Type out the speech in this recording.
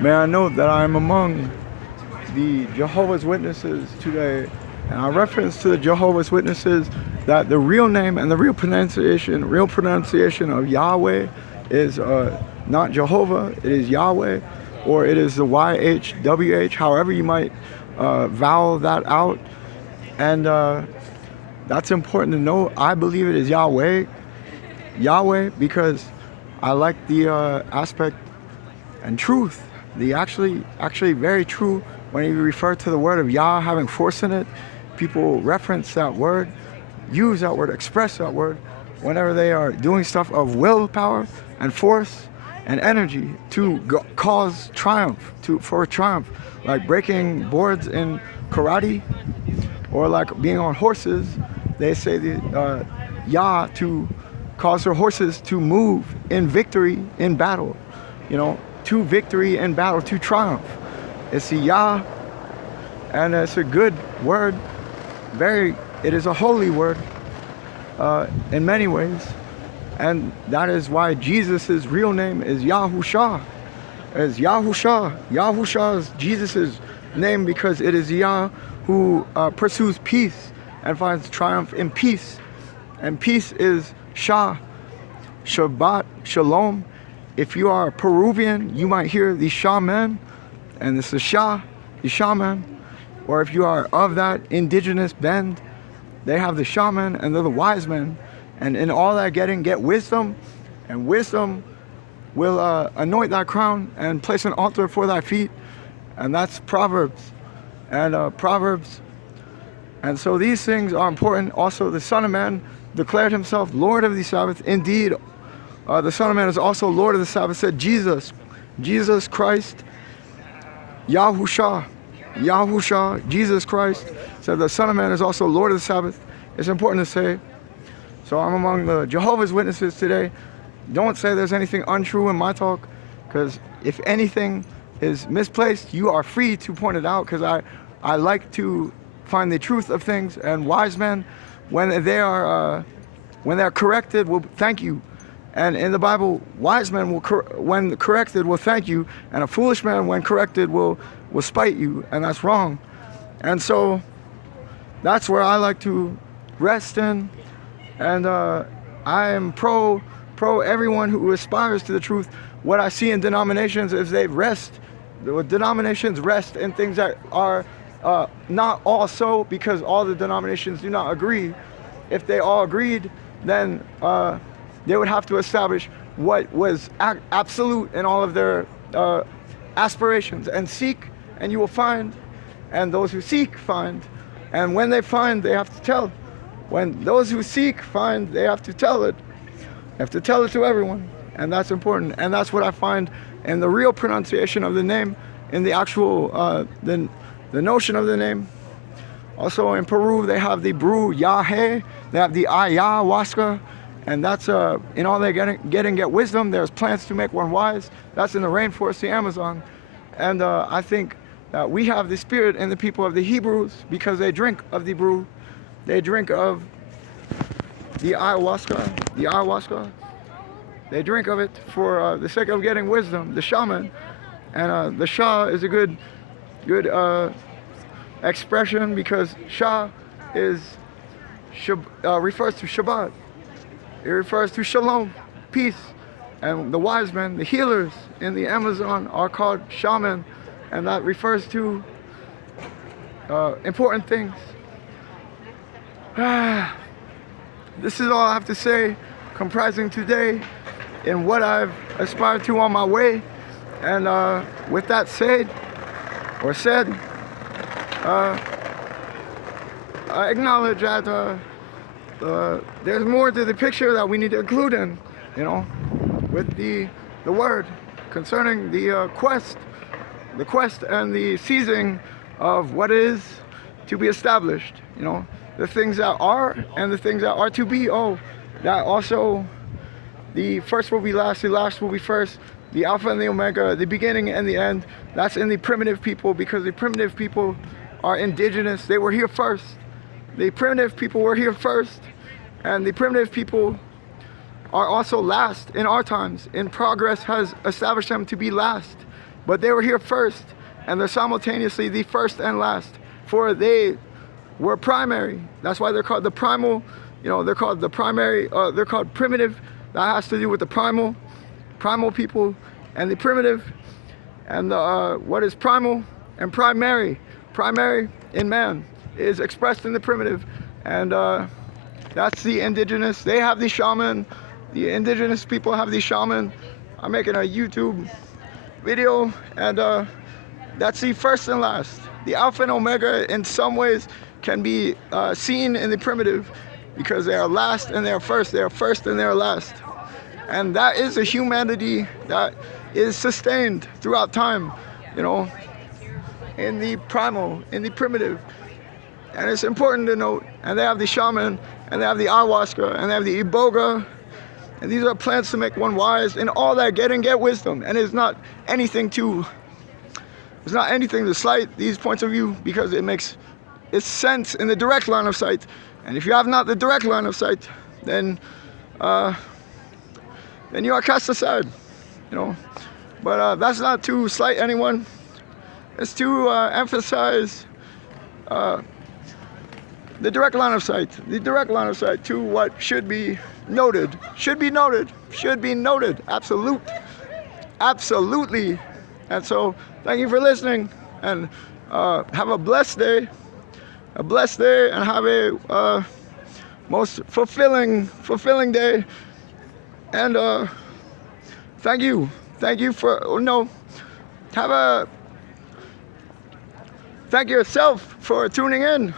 May I note that I am among the Jehovah's Witnesses today, and I reference to the Jehovah's Witnesses that the real name and the real pronunciation of Yahweh is not Jehovah, it is Yahweh, or it is the YHWH, however you might vowel that out. And that's important to know. I believe it is Yahweh, because I like the aspect and truth. The actually very true. When you refer to the word of Yah having force in it, people reference that word, use that word, express that word whenever they are doing stuff of willpower and force and energy to cause for triumph, like breaking boards in karate, or like being on horses. They say the Yah to cause their horses to move in victory in battle, to victory in battle, to triumph. It's the Yah, and it's a good word. It is a holy word in many ways, and that is why Jesus' real name is Yahusha. It's Yahusha. Yahusha is Jesus' name because it is Yah who pursues peace and finds triumph in peace. And peace is Shah, Shabbat, Shalom. If you are Peruvian, you might hear the shaman, and this is Shah, the shaman. Or if you are of that indigenous bend, they have the shaman and they're the wise men. And in all that get wisdom, and wisdom will anoint thy crown and place an altar for thy feet. And that's Proverbs. And Proverbs. And so these things are important. Also, the Son of Man declared himself Lord of the Sabbath. Indeed, the Son of Man is also Lord of the Sabbath, said Jesus Christ, Yahusha, Jesus Christ, said the Son of Man is also Lord of the Sabbath. It's important to say. So I'm among the Jehovah's Witnesses today. Don't say there's anything untrue in my talk, because if anything is misplaced, you are free to point it out, because I like to find the truth of things, and wise men, when they are corrected, will thank you. And in the Bible, wise men when corrected will thank you, and a foolish man when corrected will spite you, and that's wrong. And so that's where I like to rest in, and I am pro everyone who aspires to the truth. What I see in denominations is denominations rest in things that are not all so, because all the denominations do not agree. If they all agreed, then they would have to establish what was absolute in all of their aspirations. And seek, and you will find. And those who seek, find. And when they find, they have to tell. When those who seek find, they have to tell it. They have to tell it to everyone. And that's important. And that's what I find in the real pronunciation of the name, in the actual, the notion of the name. Also in Peru, they have the brew Yahe, they have the ayahuasca, and that's in all they get wisdom. There's plants to make one wise. That's in the rainforest, the Amazon. And I think that we have the spirit in the people of the Hebrews, because they drink of the brew. They drink of the ayahuasca. They drink of it for the sake of getting wisdom, the shaman. And the Shah is a good expression, because Shah refers to Shabbat. It refers to Shalom, peace. And the wise men, the healers in the Amazon, are called shaman, and that refers to important things. This is all I have to say, comprising today in what I've aspired to on my way. And with that said, I acknowledge that there's more to the picture that we need to include in, with the word concerning the quest and the seizing of what is to be established. The things that are and the things that are to be. Oh, that also, the first will be last, the last will be first, the Alpha and the Omega, the beginning and the end. That's in the primitive people, because the primitive people are indigenous. They were here first. The primitive people were here first, and the primitive people are also last in our times. And progress has established them to be last. but they were here first, and they're simultaneously the first and last, for they were primary. That's why they're called the primal. They're called the primary. They're called primitive. That has to do with the primal people, and the primitive, and what is primal and primary. Primary in man is expressed in the primitive, and that's the indigenous. They have the shaman. The indigenous people have the shaman. I'm making a YouTube video, and that's the first and last. The Alpha and Omega in some ways can be seen in the primitive, because they are last and they are first. They are first and they are last. And that is a humanity that is sustained throughout time, in the primal, in the primitive. And it's important to note, and they have the shaman, and they have the ayahuasca, and they have the iboga, and these are plants to make one wise. In all that get wisdom. And it's not anything to slight these points of view, because it makes its sense in the direct line of sight. And if you have not the direct line of sight, then you are cast aside, But that's not to slight anyone. It's to emphasize the direct line of sight. The direct line of sight to what should be noted. Should be noted. Should be noted. Absolutely. And so, thank you for listening. And have a blessed day. And have a most fulfilling day. And thank you for thank yourself for tuning in,